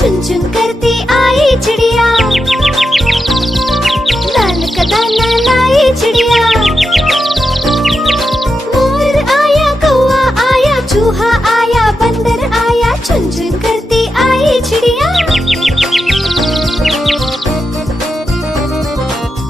चुन चुन करती आई चिड़िया, दाल का दाना लाई चिड़िया। मोर आया, कौआ आया, चूहा आया, बंदर आया, चुन चुन करती आई चिड़िया।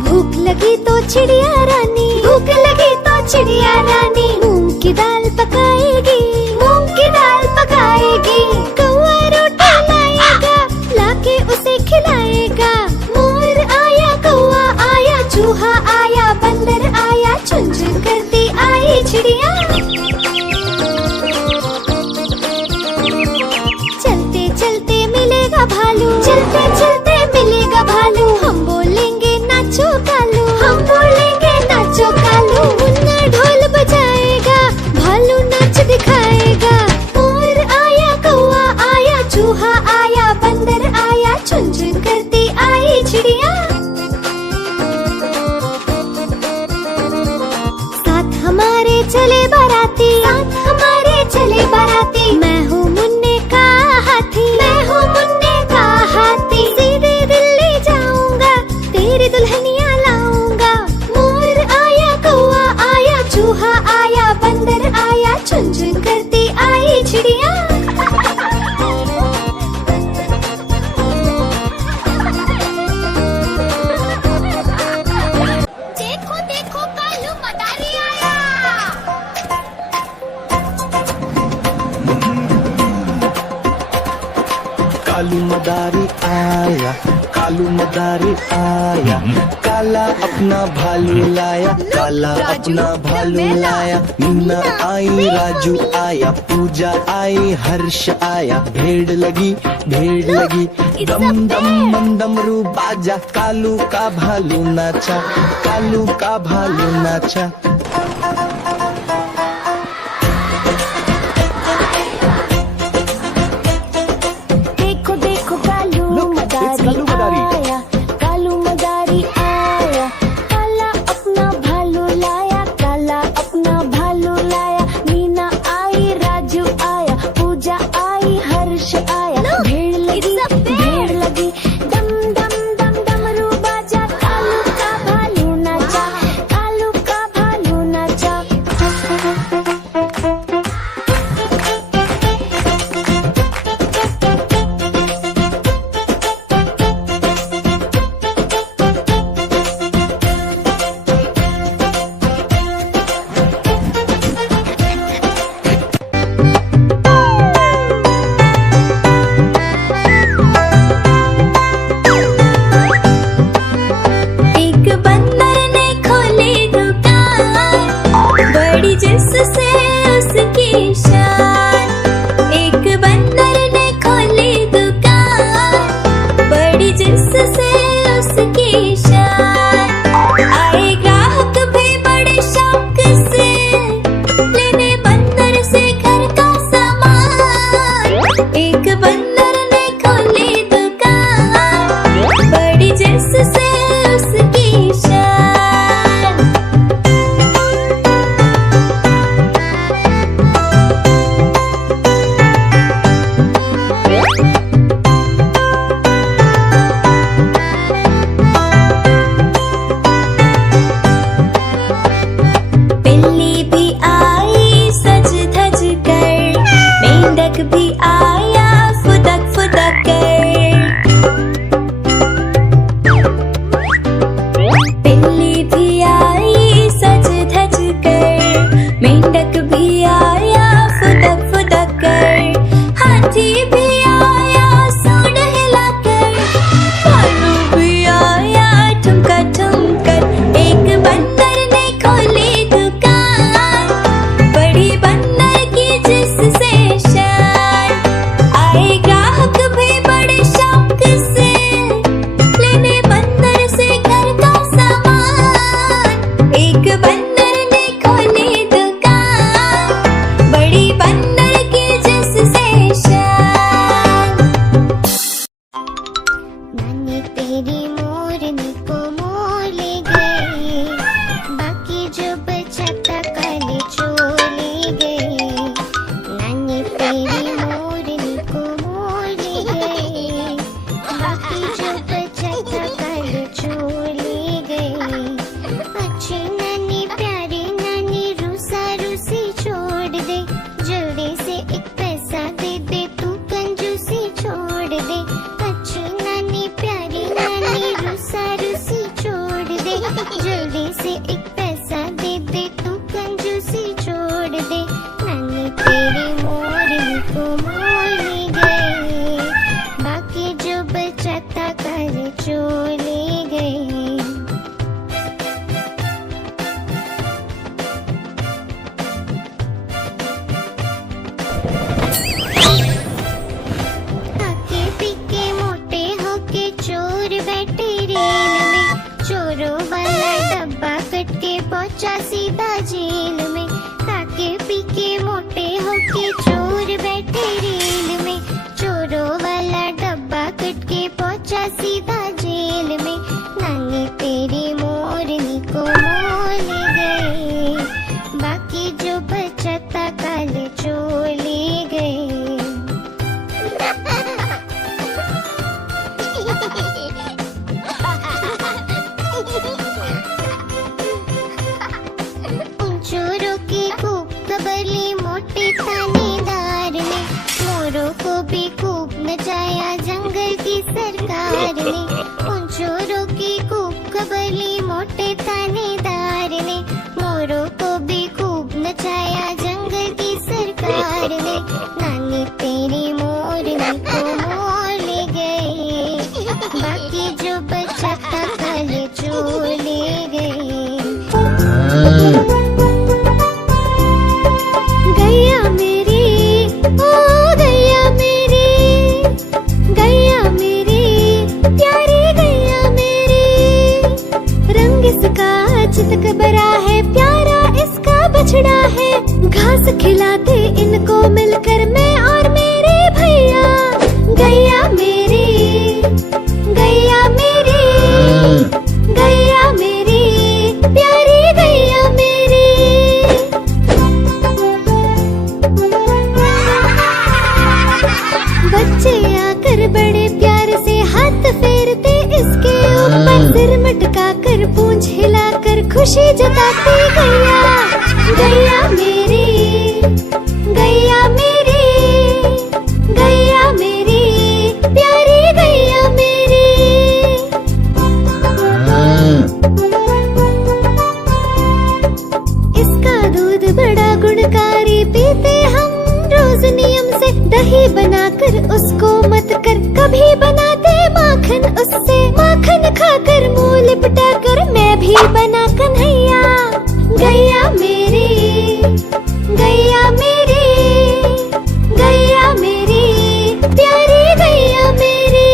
भूख लगी तो चिड़िया रानी, भूख लगी तो चिड़िया रानी, मूंग की दाल पकाएगी, मूंग की दाल पकाएगी। कौआ रोटी लाएगा, लाके उसे खिलाएगा। मोर आया, कौआ आया, चूहा आया, बंदर आया, चुन चुन करती आई चिड़िया। चलते चलते मिलेगा भालू, चलते चलते मिलेगा भालू। हम बोलेंगे नाचो कालू, हम बोलेंगे नाचो कालू। मुन्ना ढोल बजाएगा, भालू नाच दिखाएगा। मोर आया, कौआ आया, चूहा आया, बंदर आया, चुन चुन करती आई चिड़िया। साथ हमारे चले बाराती, साथ हमारे चले बाराती। मैं हूँ मुन्ने का हाथी, मैं हूँ मुन्ने का हाथी। सीधे दिल्ली जाऊंगा, तेरी दुल्हनिया लाऊंगा। मोर आया, कौआ आया, चूहा आया, बंदर आया, चुन चुन करती आई चिड़िया। देखो देखो कालू मदारी आया। कालू मदारी आया, कालू मदारी आया। काला अपना भालू लाया, काला अपना भालू लाया। मीना आई, राजू आया, पूजा आई, हर्ष आया। भेड़ लगी, भेड़ लगी, दम दम मम डमरू बाजा। कालू का भालू नाचा, कालू का भालू नाचा। देखो देखो कालू मदारी आया, कालू मदारी आया। काला अपना भालू लाया, काला अपना भालू लाया। मीना आई, राजू आया, पूजा आई, हर्ष आया। भेड़ लगी, भेड़ लगी, दम दम दम डमरू बाजा। कालू का भालू नाचा, कालू का भालू पहुंचा सीधा जेल में। खाके पी के मोटे होके चोर बैठे रेल में। चोरों वाला डब्बा कट के पहुंचा सीधा जेल में। नानी तेरी मोरनी को मोल गए, बाकी जो बचा था काले चोर ले गए। उन चोरों की खूब खबर ली मोटे थानेदार ने। मोरों को भी खूब नचाया जंगल की सरकार ने। उन चोरों की खूब खबर ली मोटे थानेदार ने। मोरों को भी खूब नचाया जंगल की सरकार ने। नानी तेरी मोरनी को मोर ले गए, बाकी जो बचा था काले चोर ले गए। गैया मेरी, ओ गैया मेरी, गैया मेरी, प्यारी गैया मेरी। रंग इसका चितक बरा है, प्यारा इसका बछड़ा है। घास खिलाते इनको मिलकर मैं और मेरे भैया। गैया मेरी, गैया मेरी, गैया मेरी, प्यारी गैया मेरी। बच्चे आकर बड़े प्यार से हाथ फेरते इसके ऊपर। सिर मटका कर पूंछ हिलाकर खुशी जताती गैया। गैया मेरी, गैया मेरी, गैया मेरी, प्यारी गैया मेरी। इसका दूध बड़ा गुणकारी, पीते हम रोज नियम से। दही बनाकर उसको मत कर, कभी बनाते माखन उससे। माखन खाकर मुंह लिपटा कर मैं भी बना कन्हैया। गैया मेरी, गैया मेरी, गैया मेरी, प्यारी गैया मेरी।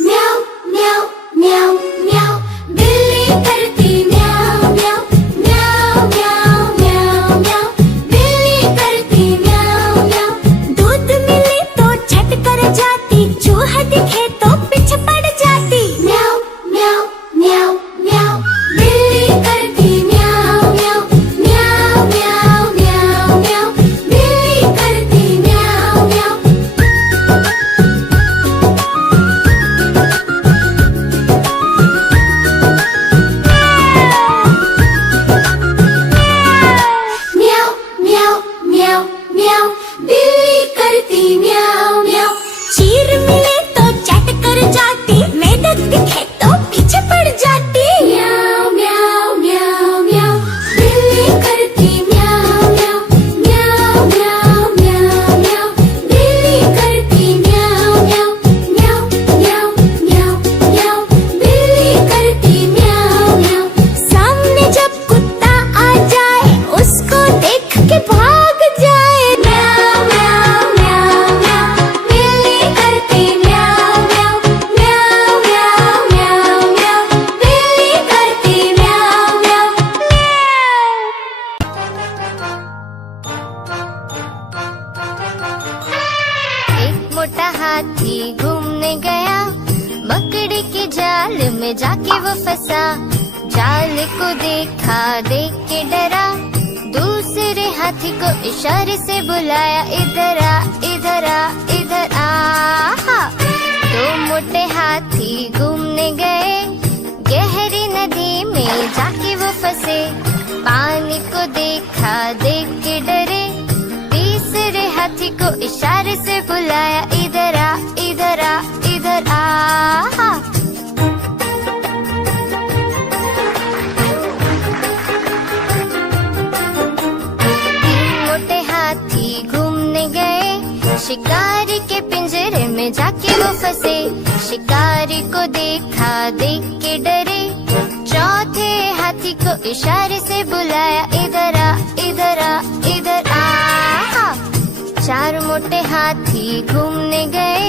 म्याऊ म्याऊ म्याऊ म्याऊ, बिल्ली करती म्याऊ म्याऊ। म्याऊ म्याऊ म्याऊ म्याऊ, बिल्ली करती म्याऊ म्याऊ। दूध मिले तो झट कर जाती, चूहा दिखे तो पीछे पड़ जाती। म्याऊ म्याऊ म्याऊ म्याऊ, बिल्ली करती म्याऊ म्याऊ। म्याऊ म्याऊ म्याऊ म्याऊ, बिल्ली करती म्याऊ म्याऊ। म्याऊ म्याऊ म्याऊ म्याऊ, बिल्ली करती म्याऊ म्याऊ। चीर मिले तो चट कर जाती, मेढक दिखे तो पीछे पड़ जाती। म्याऊ म्याऊ म्याऊ म्याऊ, बिल्ली करती म्याऊ म्याऊ। म्याऊ म्याऊ म्याऊ म्याऊ, बिल्ली करती म्याऊ म्याऊ। म्याऊ म्याऊ म्याऊ म्याऊ, बिल्ली करती म्याऊ म्याऊ। सामने जब कुत्ता आ जाए उसको देख के भाग जाए। म्याऊ म्याऊ म्याऊ म्याऊ, बिल्ली करती म्याऊ म्याऊ। म्याऊ म्याऊ म्याऊ म्याऊ, बिल्ली करती म्याऊ म्याऊ। एक मोटा हाथी घूमने गया, मकड़ी के जाल में जाके वो फंसा। जाल को देखा, देख के डरा। दूसरे हाथी को इशारे से बुलाया, इधर आ इधर आ इधर आ। दो मोटे हाथी घूमने गए, गहरी नदी में जाके वो फंसे। पानी को देखा, देख के डरे। तीसरे हाथी को इशारे से बुलाया, इधर आ इधर आ इधर आ। शिकारी के पिंजरे में जाके वो फंसे। शिकारी को देखा, देख के डरे। चौथे हाथी को इशारे से बुलाया, इधर आ इधर आ इधर आ। चार मोटे हाथी घूमने गए,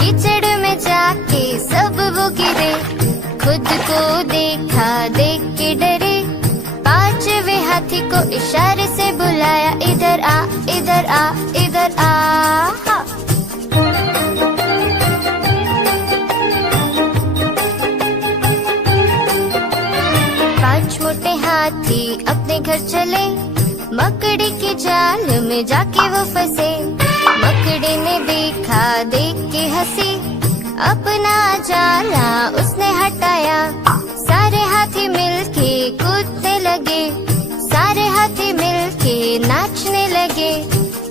कीचड़ में जाके सब वो गिरे। खुद को देखा, देख के डरे, पांचवे हाथी को इशारे से बुलाया, इधर आ, इधर आ, इधर आ। पांच मोटे हाथी अपने घर चले, मकड़ी के जाल में जाके वो फंसे। मकड़ी ने देखा, देख के हंसी, अपना जाला उसने हटाया। सारे हाथी मिलके कूदने लगे, सारे हाथी मिलके नाचने लगे,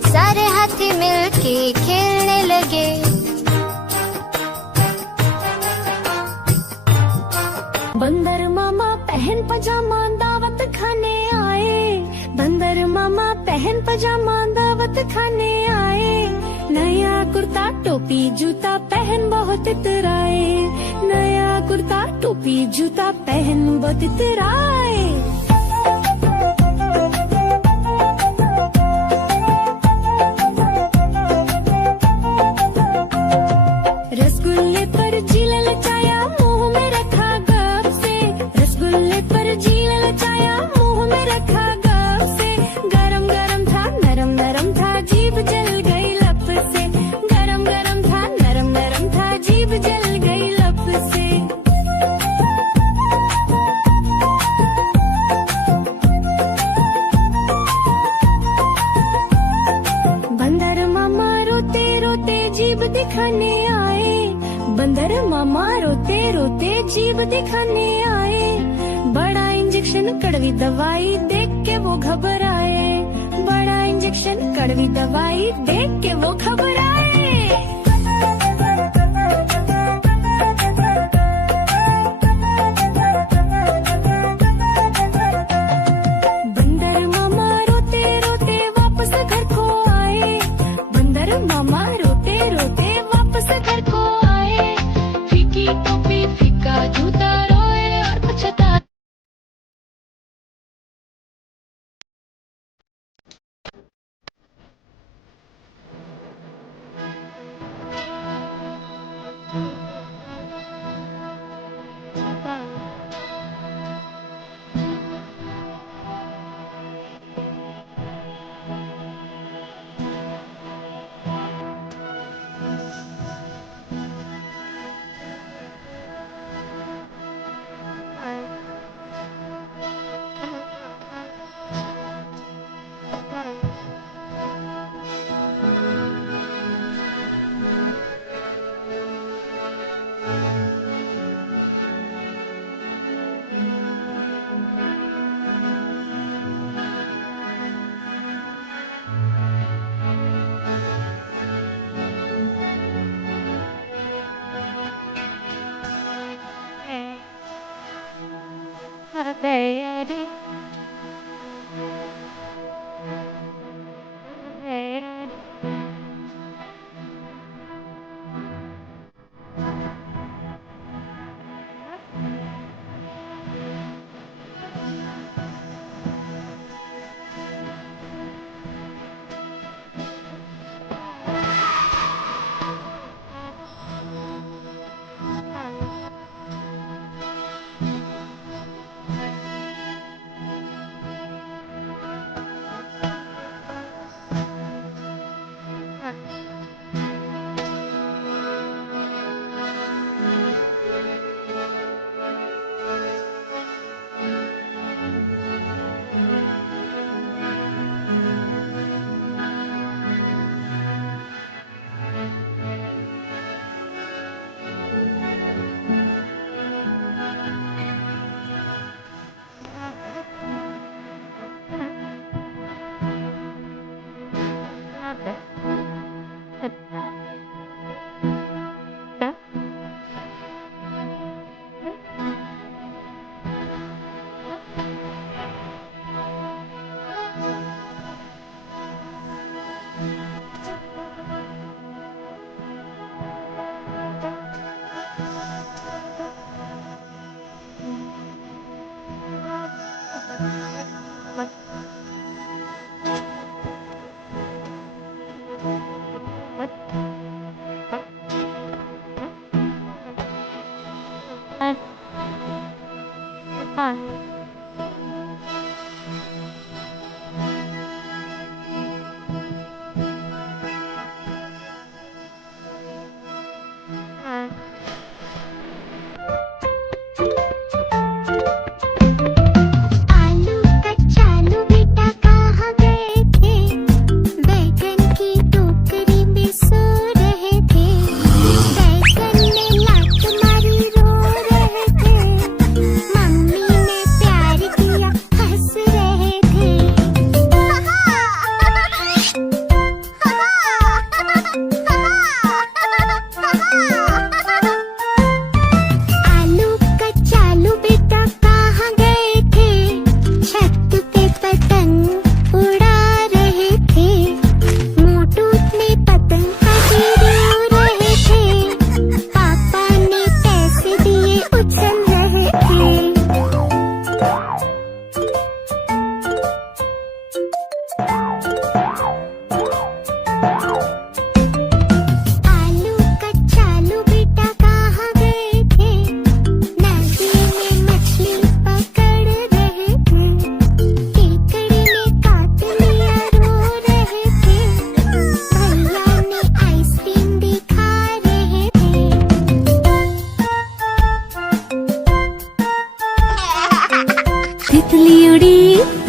सारे हाथी मिलके खेलने लगे। बंदर मामा पहन पजामा दावत खाने आए, बंदर मामा पहन पजामा दावत खाने आए। नया कुर्ता टोपी जूता पहन बहुत इतराए, नया कुर्ता टोपी जूता पहन बहुत इतराए। रसगुल्ले पर जीला लचाया, मुंह में रखा गप से, रसगुल्ले पर जीला लचाया, मुंह में रखा गप से। गरम गरम था, नरम नरम था, जीभ जल गई लप से। गरम गरम था, नरम नरम था, जीभ जल गई लप से। बंदर मामा रोते रोते जीभ दिखाने आए, बंदर मामा रोते रोते जीभ दिखाने आए। बड़ा इंजेक्शन कड़वी दवाई देख के वो घबराए, बड़ा इंजेक्शन कड़वी दवाई देख के वो घबराए। बंदर मामा रोते रोते वापस घर को आए, बंदर मामा रोते रोते वापस घर को आए। फीकी टोपी फीका जूता रोए और पछता।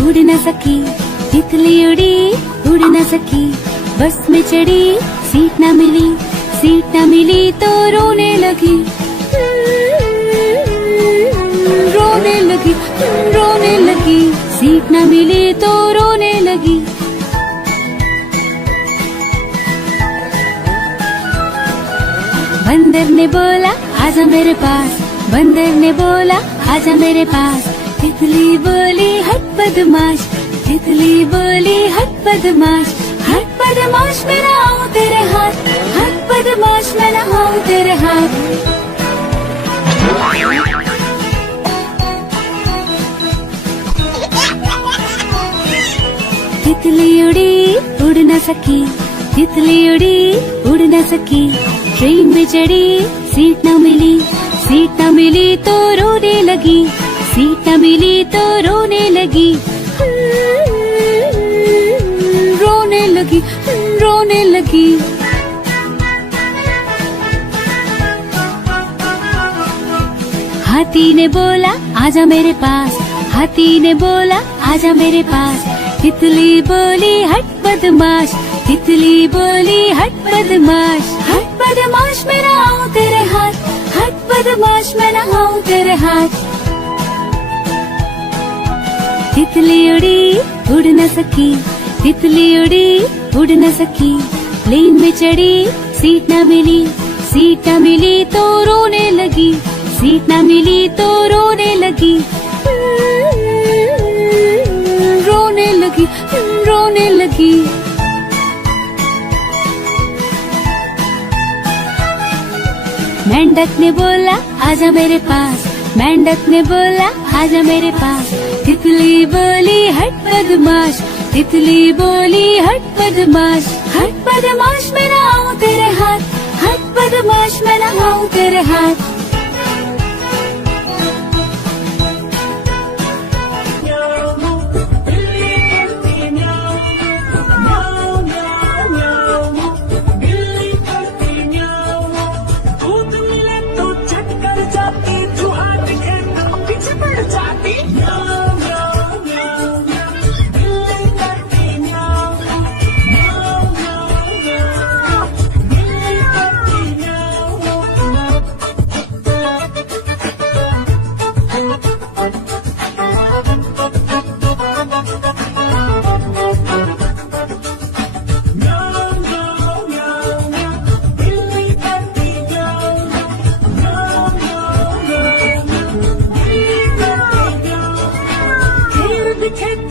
उड़ न सकी, तितली उड़ी उड़ न सकी, बस में चढ़ी सीट न मिली, सीट न मिली तो रोने लगी, रोने लगी, रोने लगी, सीट न मिली तो रोने लगी। बंदर ने बोला आजा मेरे पास, बंदर ने बोला आजा मेरे पास, तितली बोली हट बदमाश, तितली बोली हट बदमाश, हट बदमाश मैं ना आऊं तेरे हाथ, हट बदमाश मैं ना आऊं तेरे हाथ। तितली उड़ी उड़ न सकी, तितली उड़ी उड़ न सकी, ट्रेन में चढ़ी सीट न मिली, सीट न मिली तो रोने लगी, सीट न मिली तो रोने लगी, रोने लगी, रोने लगी। हाथी ने बोला आजा मेरे पास, हाथी ने बोला आजा मेरे पास, तितली बोली हट बदमाश, तितली बोली हट बदमाश, हट बदमाश मैं ना आऊं तेरे हाथ, हट बदमाश मैं ना आऊं तेरे हाथ। तितली उड़ी उड़ न सकी, तितली उड़ी उड़ न सकी, प्लेन में चढ़ी सीट न मिली, सीट न मिली तो रोने लगी, सीट न मिली तो रोने लगी, रोने लगी, रोने लगी। मेंढक ने बोला आजा मेरे पास, मेंढक ने बोला आजा मेरे पास, तितली बोली हट बदमाश, तितली बोली हट बदमाश, हट बदमाश मैं ना आऊं तेरे हाथ, हट बदमाश मैं ना आऊं तेरे हाथ। Kid